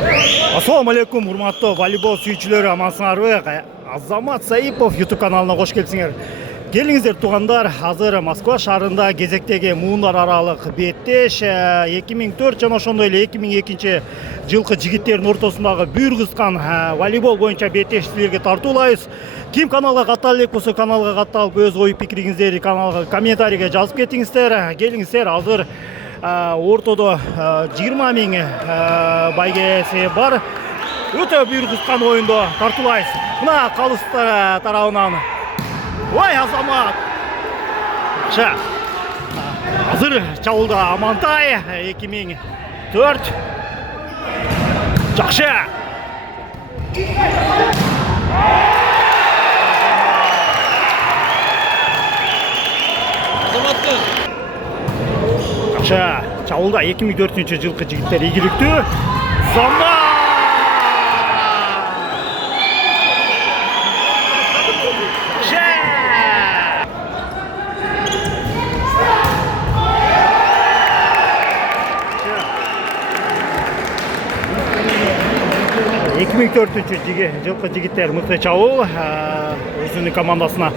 Assalamu alaikum, урматтуу волейбол сүйүүчүлөрү, амансыңарбы? Азамат Саипов YouTube каналына кош келипсиңер. Келиңиздер туугандар, азыр Москва шаарында кезектеги муундар аралык беттеш 2004 жана ошондой эле 2002 жылкы жигиттердин ортосундагы бүйүр кыскан волейбол боюнча беттеш силерге тартуулайбыз. Ким каналга каттала элек болсо каналга катталып өз ой пикириңиздерди каналга комментарийге жазып кетиңиздер. Келиңиздер, азыр ортодо 20 миң байгеси бар. Өтө бүйүр кыскан оюндо тартуулайбыз. Мына калыстар тарабынан Ой, Азамат! Азыр чабуулда Амантай 2004. Жакшы! Жакшы! Чабуулда 2004 жылкы жигиттер ийгиликтүү. Замат! 2004 жылкы жигиттер мыкты чабуул өзүнүн командасына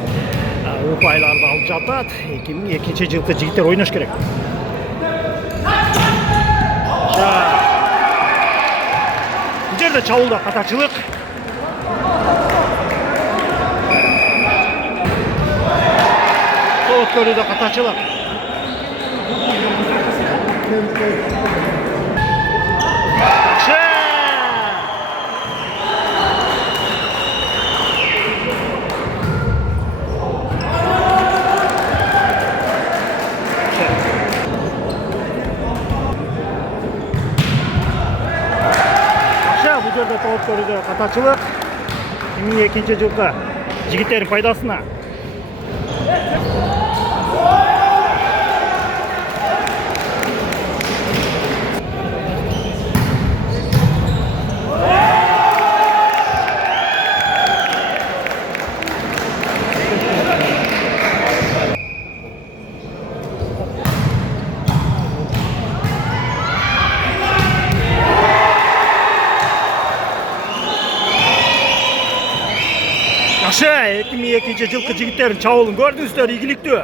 упайларды алып жатат. 2002 жылкы жигиттер ойнош керек. Бул жерде чабуулда катачылык. Өткөрүүдө катачылык. Бул жерде өткөрүүдө катачылык. 2002 жылкы жигиттердин пайдасына. Жакшы, 2002 жылкы жигиттердин чабуулун көрдүңүздөр, ийгиликтүү.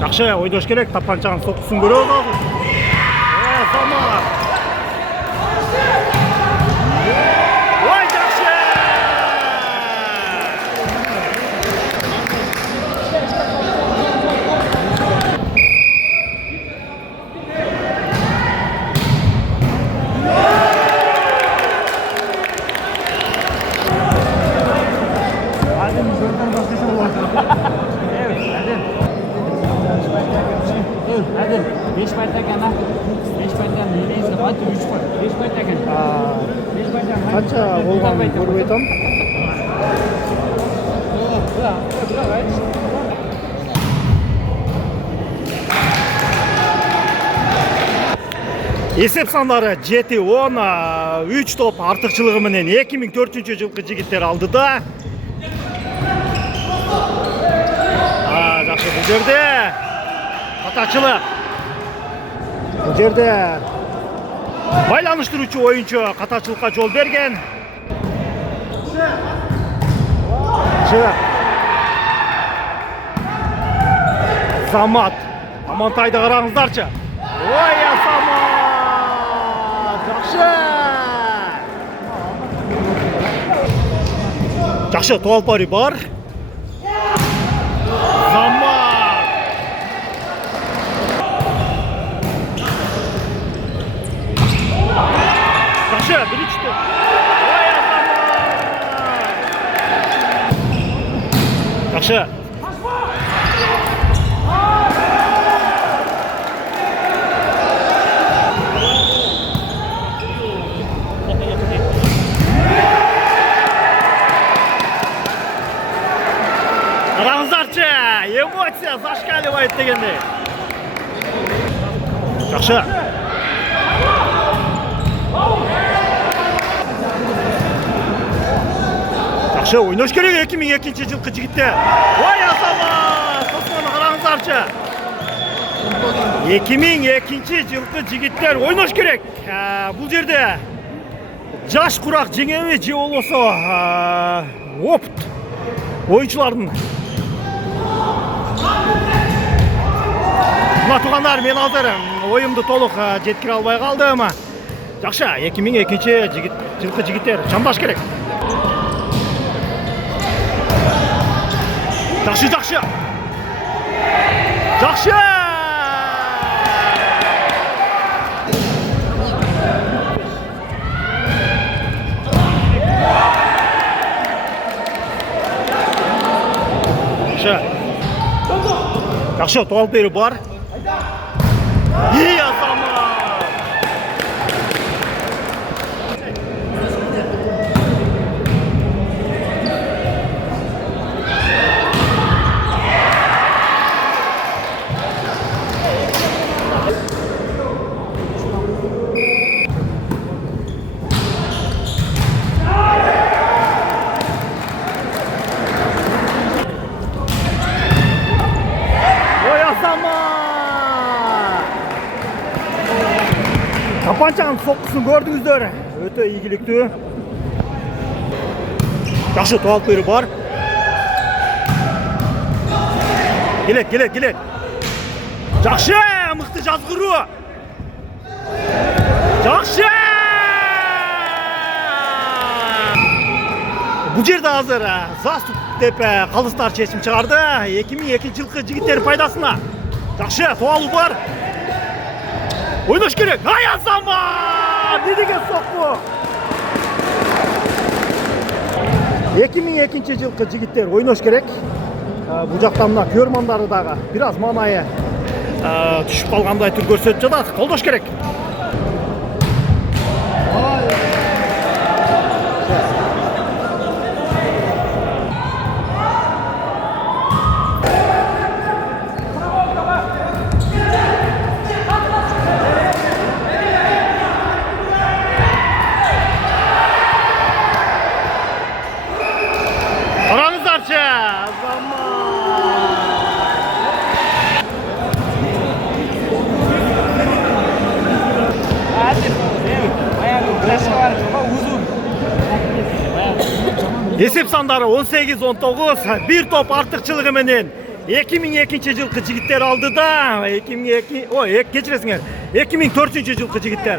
Жакшы, ойдош керек, тапанчанын сокусун көрөбүз азыр. Ой, жакшы! Adil, 5 bayt ekan, 5 baytdan neyse, hadi 3 bayt, 5 bayt ekan. 5 baytdan Qancha bo'lgan ko'rib aytam? Esep sandары 7-10, 3 топ артыкчылыгы менен 2004 жылкы жигиттер алды да. Жакшы, бул жерде катачылык. Бул жерде байланыштыруучу оюнчу катачылыкка жол берген. Замат. Амантайды караңыздарчы. Ой, Замат! Жакшы! Жакшы, тоолпари бар. Замат! Жакшы, биринчи. Ой, Замат! Жакшы. Караңыздарчы, эмоция реакция зашкаливает дегендей. Жақсы. Жақсы, ойнаш керек 2002 жылқы жігіттер. Ой азамат, сосын қараңыздаршы. 2002 жылқы жігіттер ойнаш керек. Бұл жерде жаш құрақ жеңеме же болса опыт ойыншылардың. Мына туғандар, мен азыр ойымды толық жеткіре албай қалдым. Жақсы, 2002 жылқы жігіттер жамбаш керек. Жақсы, жақсы. Жақсы. Жақсы, тоғал бері бар. Ей азамат. Kapançanın soqqusunu gördünüzdür. Öte iyilikti. Жақсы, тоғал бері бар. Келек. Жақсы, мықты жазғыру. Жақсы. Бұл жерде азыр заступ деп қалдыстар шешім шығарды. 2002 жылқы жігіттер пайдасына. Жақсы, тоғалы бар. Ойнаш керек. Ай азамат! Не деген соққы? 2002 жылқы жігіттер ойнаш керек. Бұл жақтан мына көрмандары дағы біраз манайы түшіп қалғандай түр көрсетіп жатады. Қолдаш керек. Есеп сандары 18-19, bir топ артықшылығы менен 2002 жылқы жігіттер алды да, 2004 жылқы жігіттер.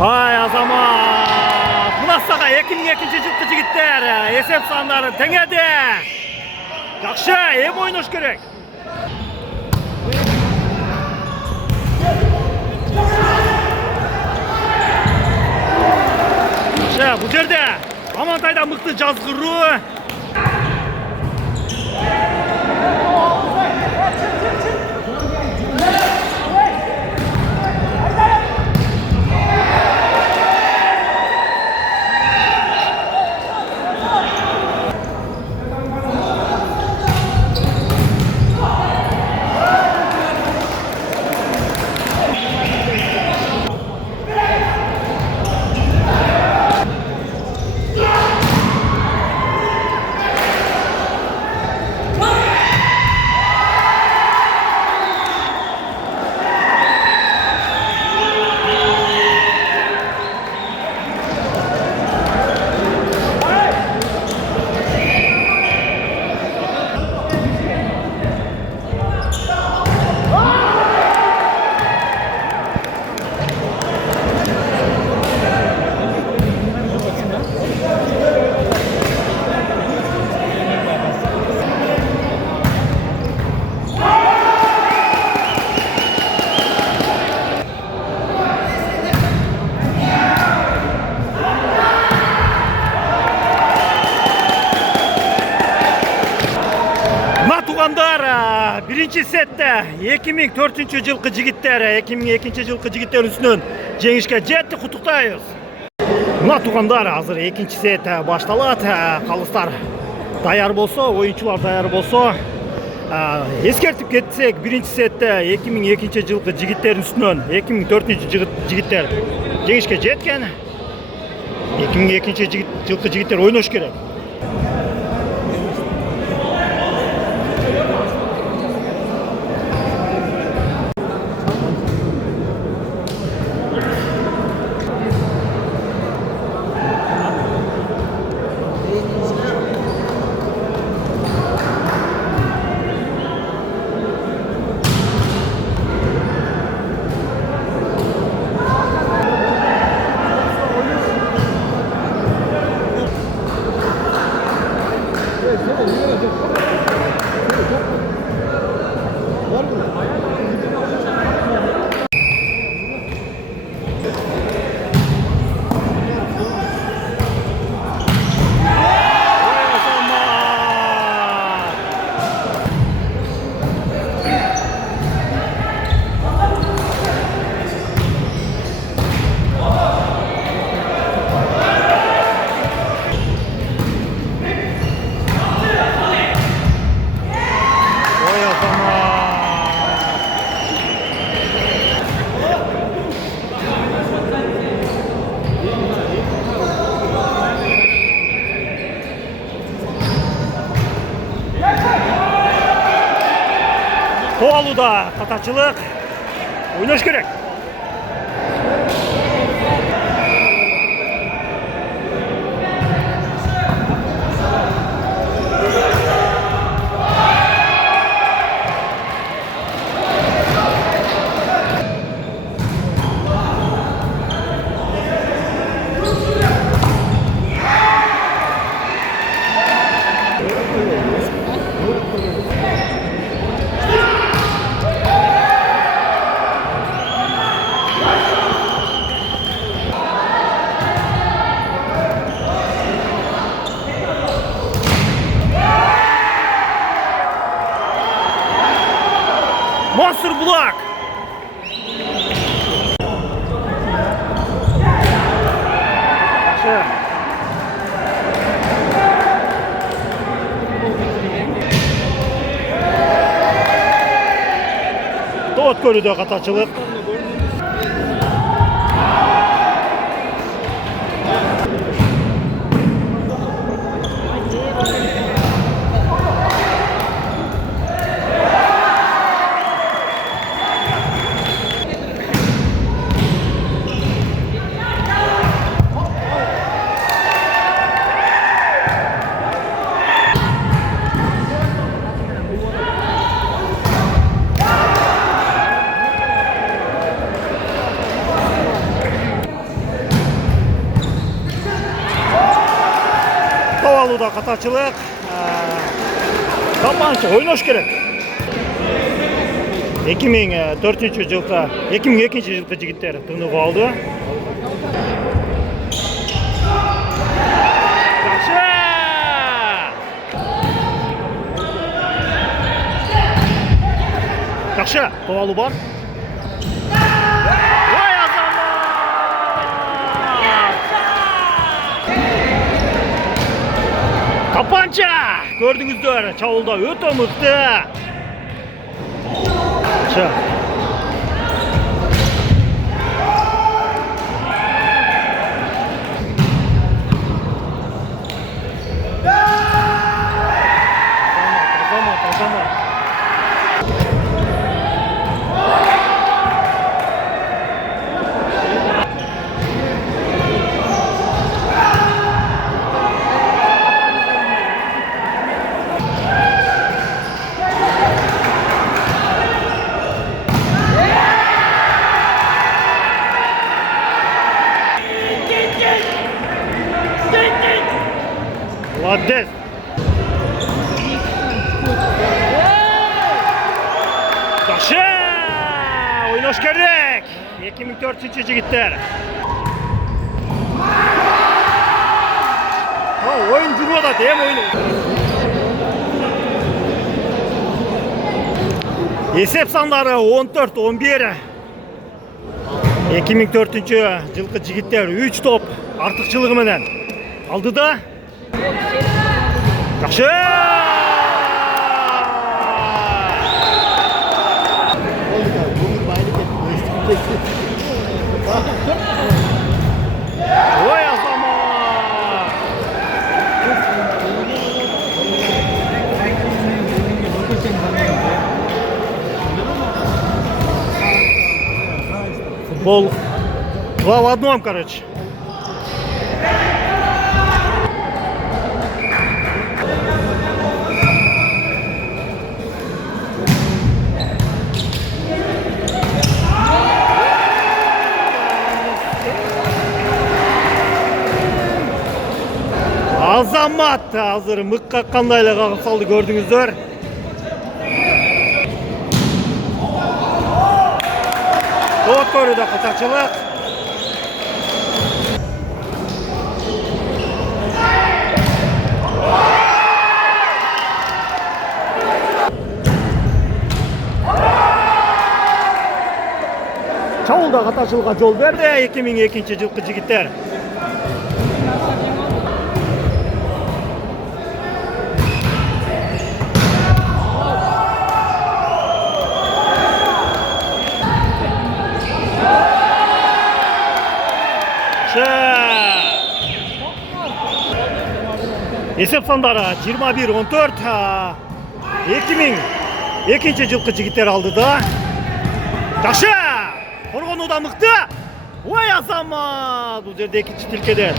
Ай азамат, мұнасаға 2002 жылқы жігіттер, есеп сандары теңеді. Жақшы, ойнаш керек. Бұл жерде Амантайда мықты жазғыру. Birinci sette 2004 жылқы жігіттер, 2002 жылқы жігіттер үстінен жеңішке жетті, құттықтаймыз. Мына туғандар, азыр екінші сет башталады. Қалыстар даяр болса, ойыншылар даяр болса, Ескертип кетсек, биринчи сетте 2002 жылкы жигиттердин үстүнөн 2004 жигиттер жеңишке жеткен. 2002 жылкы жигиттер ойнош керек. Kovalu'da tatacılık oynaş gerek. Monster Block. Tot koridor katachılık. Kovalu'da katachılık. Kapanışı oynaş gerek. 2002 жылкы жигиттер тыгынып алды. Жакшы! Жакшы, Ковалу бар. Ой, Азамат! Kapança! Gördüңүздөр, чабуулда өтө мыкты. Молодец! Жақсы! Ойнаш керек! 2004 жігіттер. Ойын жүріп атады, ойын. Есеп сандары 14-11. 2004 жылкы жигиттер 3 топ артыкчылыгы менен алдыда. Жақсы! Vay Azamat. Футбол 2 в 1, короче. Azamat hazır mık kakkandayla kalkıp saldı, gördünüzdür. Ot koruda kaçakçılık. Çavulda kaçakçılığa yol verdi 2002 жылкы жигиттер. Esep sandары 21-14 2002 жылкы жигиттер алды да. Жакшы! Коргонууда мыкты. Ой Азамат! Бул жерде экинчи тилкеде.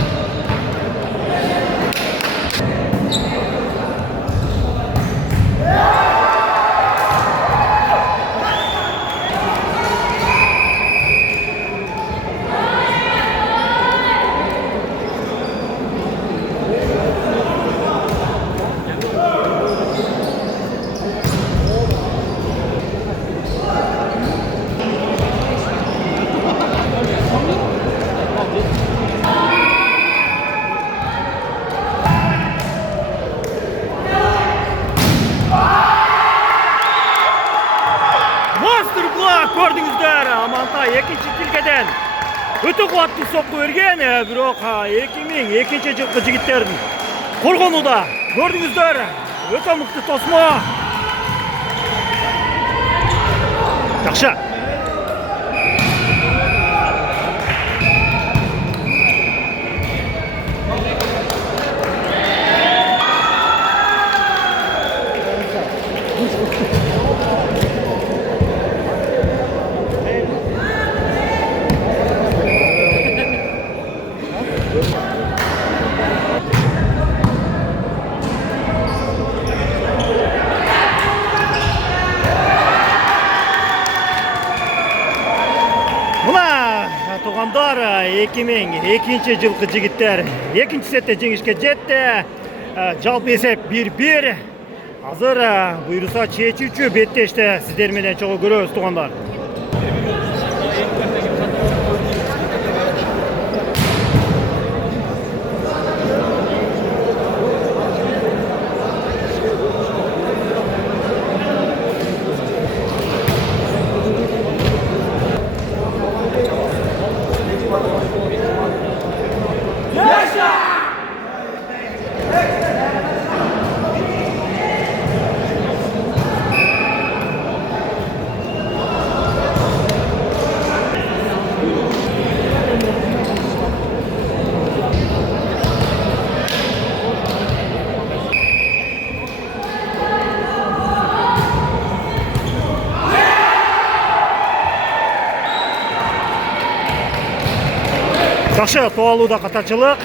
Gördüңүздөр, Амантай экинчи тилкеден өтө кубаттуу сокку берген, бирок 2002 жылкы жигиттердин коргонууда көрдүңүздөр, өтө мыкты тосмо. Жакшы. Тугандар 2002 жылкы жигиттер экинчи сетте жеңишке жетти. Жалпы эсеп 1-1. Азыр буйруса чечүүчү беттеште сиздер менен чогуу көрөбүз тугандар. Жакшы, тоолууда катачылык.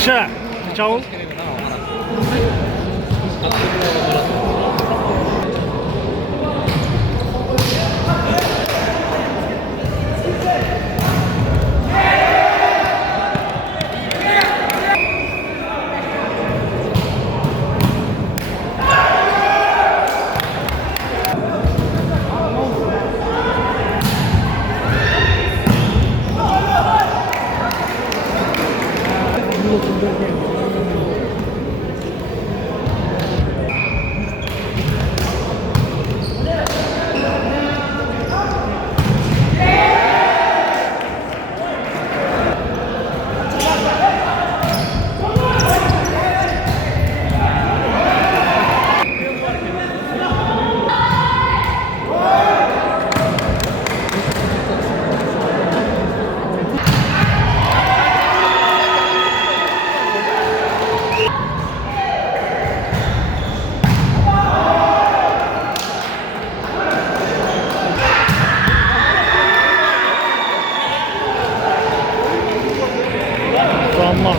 Жақшы, чауыл. Tamam.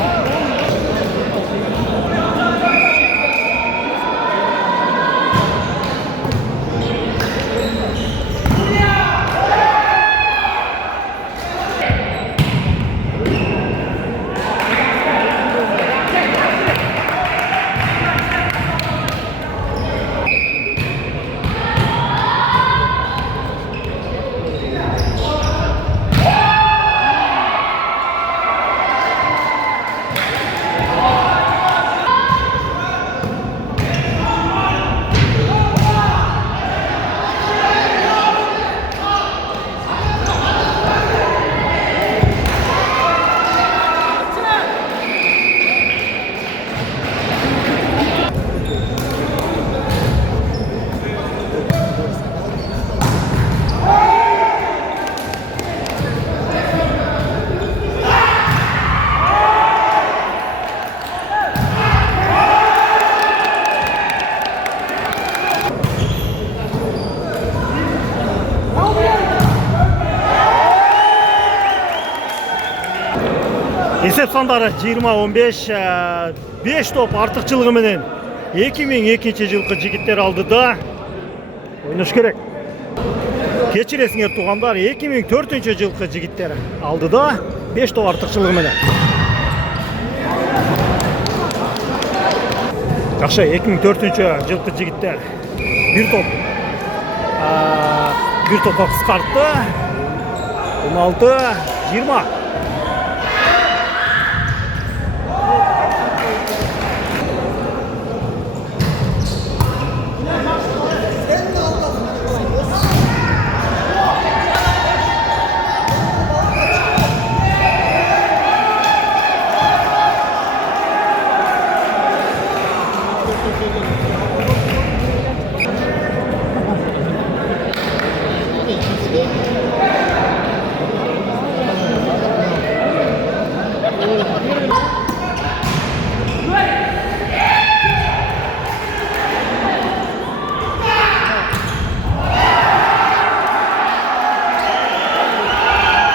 Есеп сандары 20-15, 5 топ артықшылығы менен 2002 жылқы жігіттер алды да ойнаш керек. Кечіресіңер туғандар 2004 жылқы жігіттер алды да 5 топ артықшылығы менен. Жақшы, 2004 жылқы жігіттер 1 топқа қысқартты. 16-20.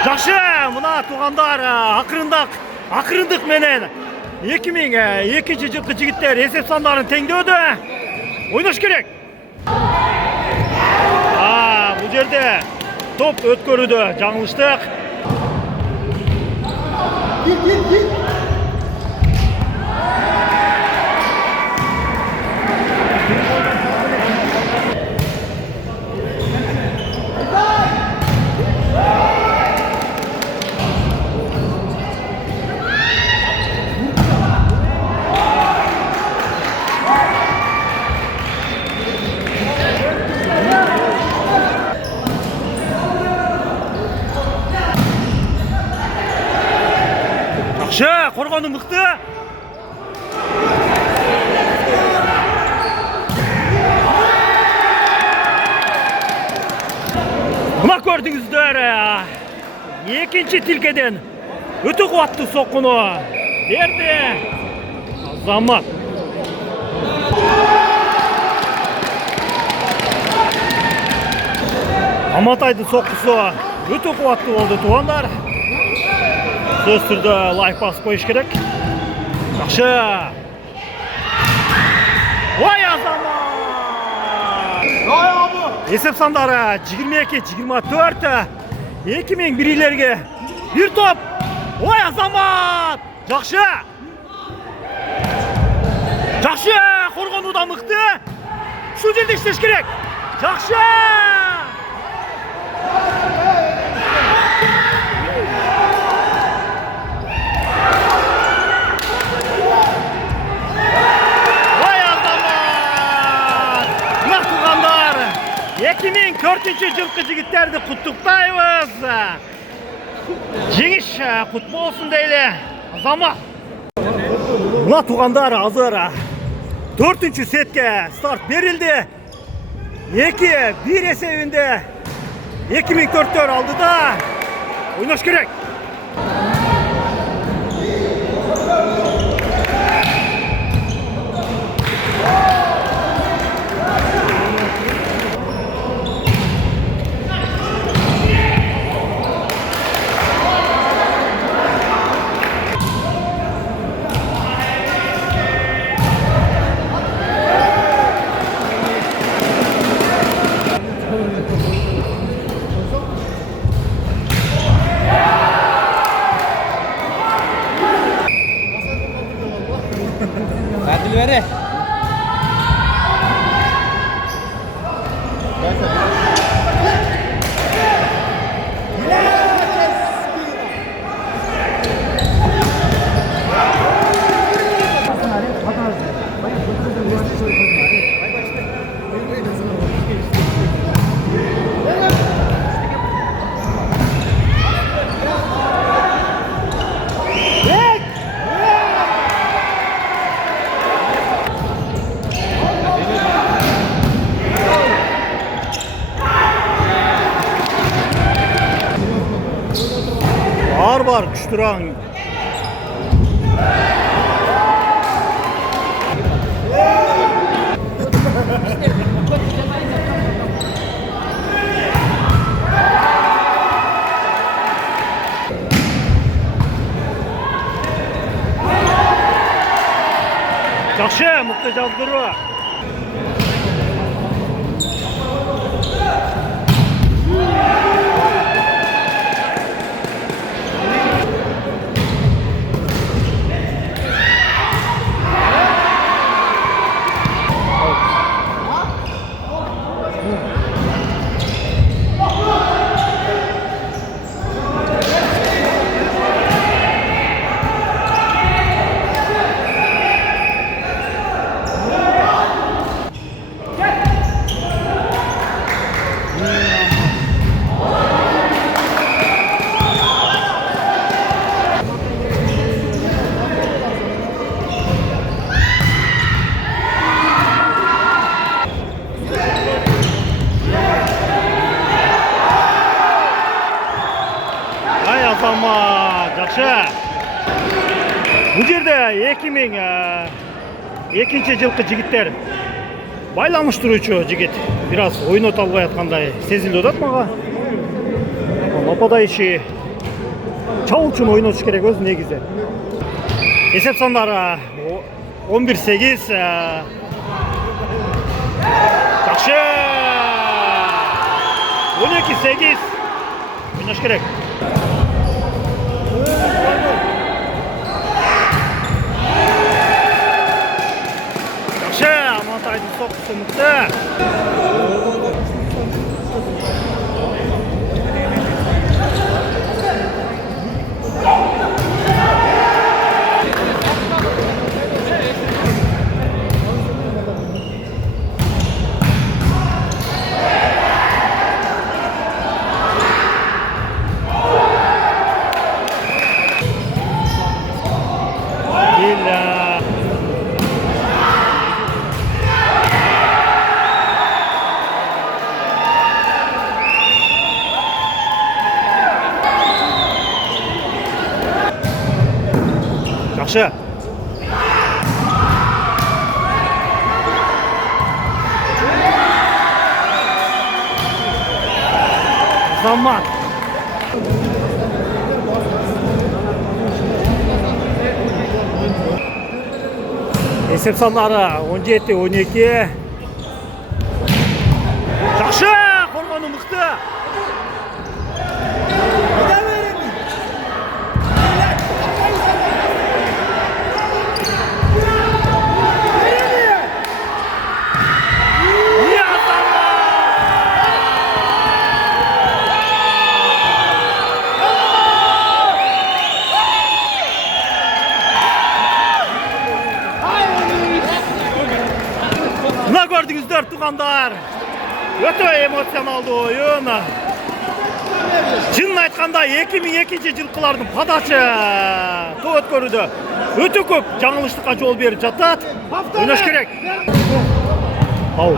Жақшы, мына туғандар ақырындық менен 2002 жылқы жігіттер есеп сандарын теңдеді. Ойнаш керек. Бұл жерде топ өткөрүдө жаңылыштық. Қорғану мықты. Мына көрдіңіздер, екінші тілкеден өте қуатты соққыны берді Азамат. Аматайдың соққысы өте қуатты болды туғандар. Сөз түрді лайк басып қойыш керек. Жақсы. Ой азамат. Есеп сандары 22-24. 2000 бірейлерге bir топ. Ой азамат. Жақсы. Жақсы. Қорғануда мықты. Şu жерде іштеш керек. Жақсы. Ой азамат. Мына туғандар. 2004 жылғы жігіттерді құттықтаймыз. Жеңіс құт болсын дейлі. Азамат. Мына туғандар азыр 4-ші сетке старт берілді. 2-1 есебінде 2004 алды да ойнаш керек. Adil vere. Var күштіран. Жақсы, мұқты жаздыру. Azamат, жақсы. Бұл жерде 2002 жылғы жігіттер байланыштыруучу жігіт. Biraz ойын өте албай атқандай сезілді өтат маға. Нападающий чабук үчүн ойнош керек өз негизи. Есеп сандары 11-8. Жақсы. 12-8. Ойнош керек. Жақсы, Амантайдың соққысы мықты. Жақсы. Азамат. Esep sanları 17-12. Жақсы, қорғану мықты. Mına gördüңүздөр туғандар. Өтө эмоционалдуу оюн. Чынын айтканда 2002 жылкылардын падачы топ өткөрүүдө өтө көп жаңылыштыкка жол берип жатат. Ойнош керек. Ау.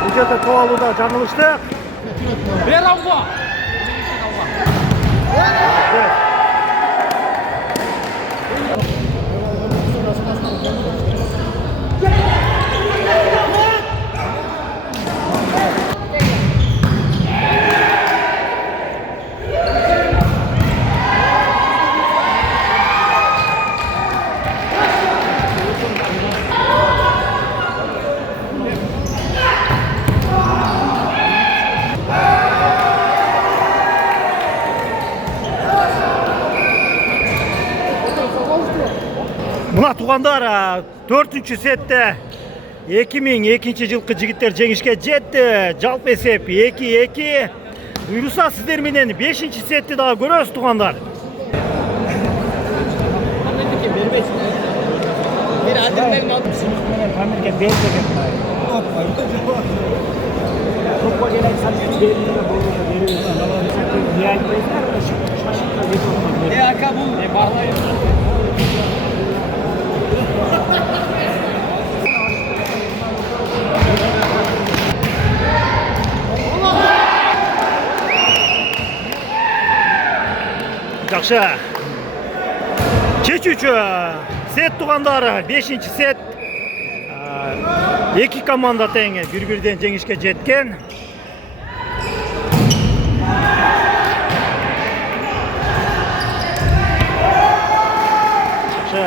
Бюджетті тоғалуда жаңылыштық. Бер ауға! Мына туғандар 4-ші сетте 2002 жылқы жігіттер жеңішке жетті. Жалпы есеп 2-2. Бұйырса сіздер менен 5-ші сетті дағы көресіз туғандар. Жақсы. Чечүүчү сет туғандары 5-ші сет. Эки команда тең бір-бірден жеңишке жеткен. Жақсы.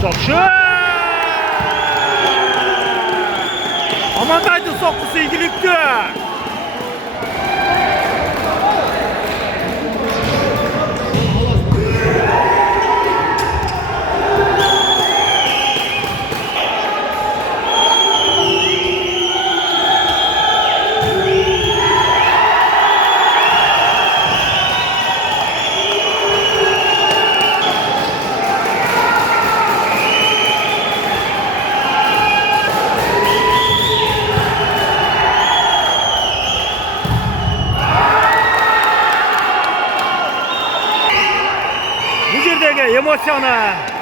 Жақсы. Амантайдың соққысы игілікті. Эмоцияны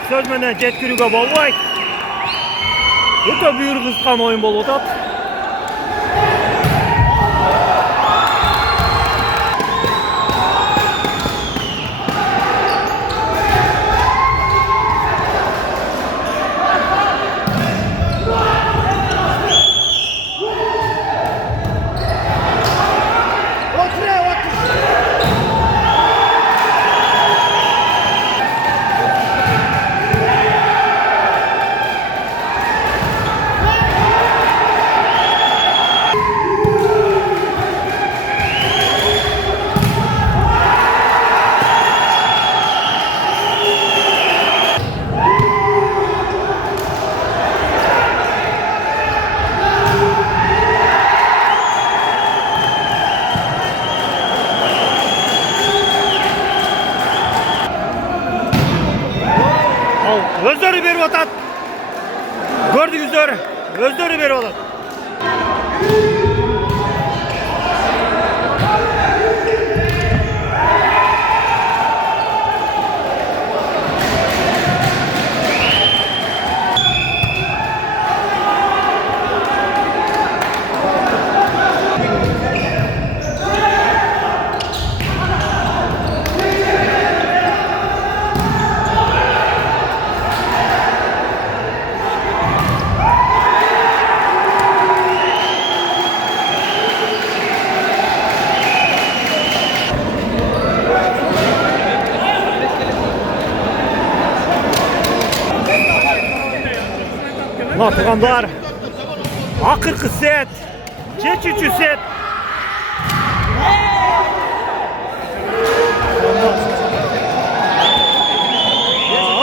сөз менен жеткирүүгө болбойт. Өтө буйругузган оюн болуп атат. Özdörü berip atat. Gördüңүздөр. Özdörü berip atat. Mына туугандар, акыркы сет, чечүүчү сет.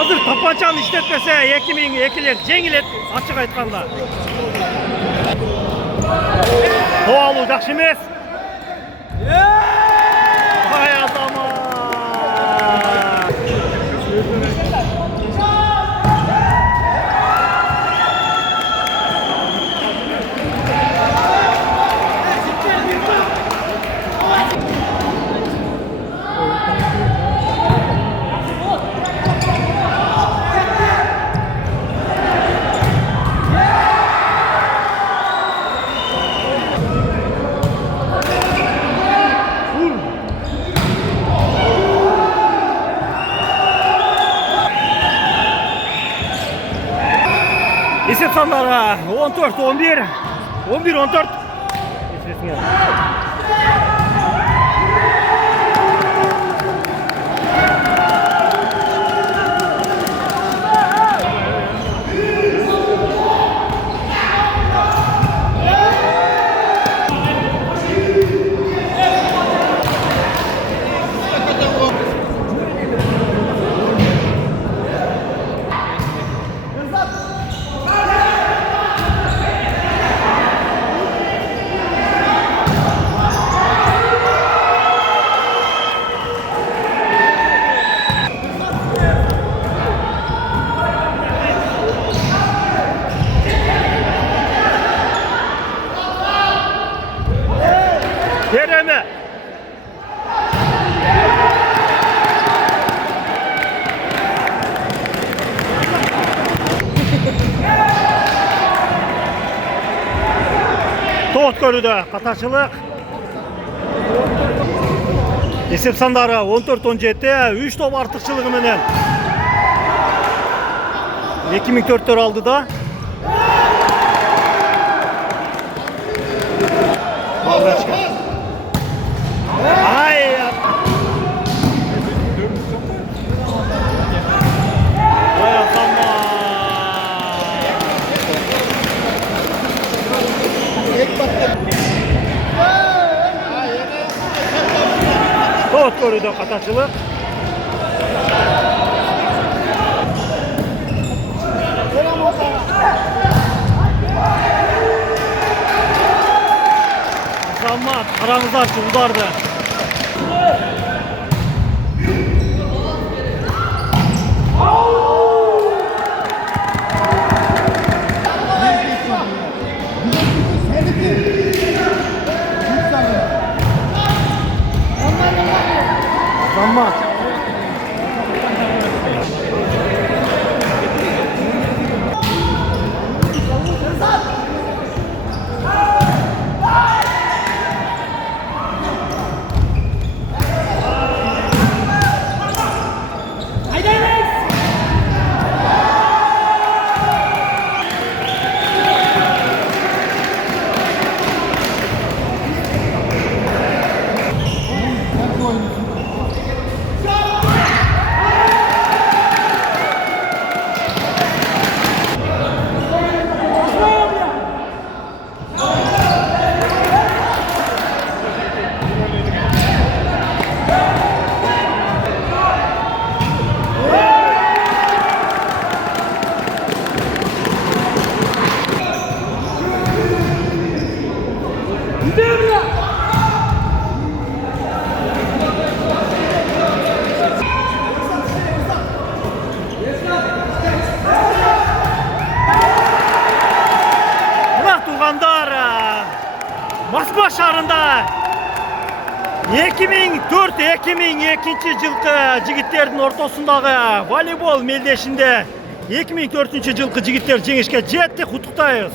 Азыр тапанчаны иштетпесе 2002-лер жеңилет, ачык айтканда. Тоо алуу жакшы эмес. Ай азамат. Esep sanları 14-11, 11-14. Yereme. Тоғыт көрүдө катарчылык. Эсеп сандары 14-17, 3 топ артыкчылыгы менен 2004 алды да. Ay. Toğut korudu kataçılık. Azamat aramızdan çuldardı. Azamat. Moskva şahrında 2004-2002 жылкы жигиттердин ортосундагы волейбол мелдешинде 2004 жылкы жигиттер жеңишке жетти. Куттуктайбыз.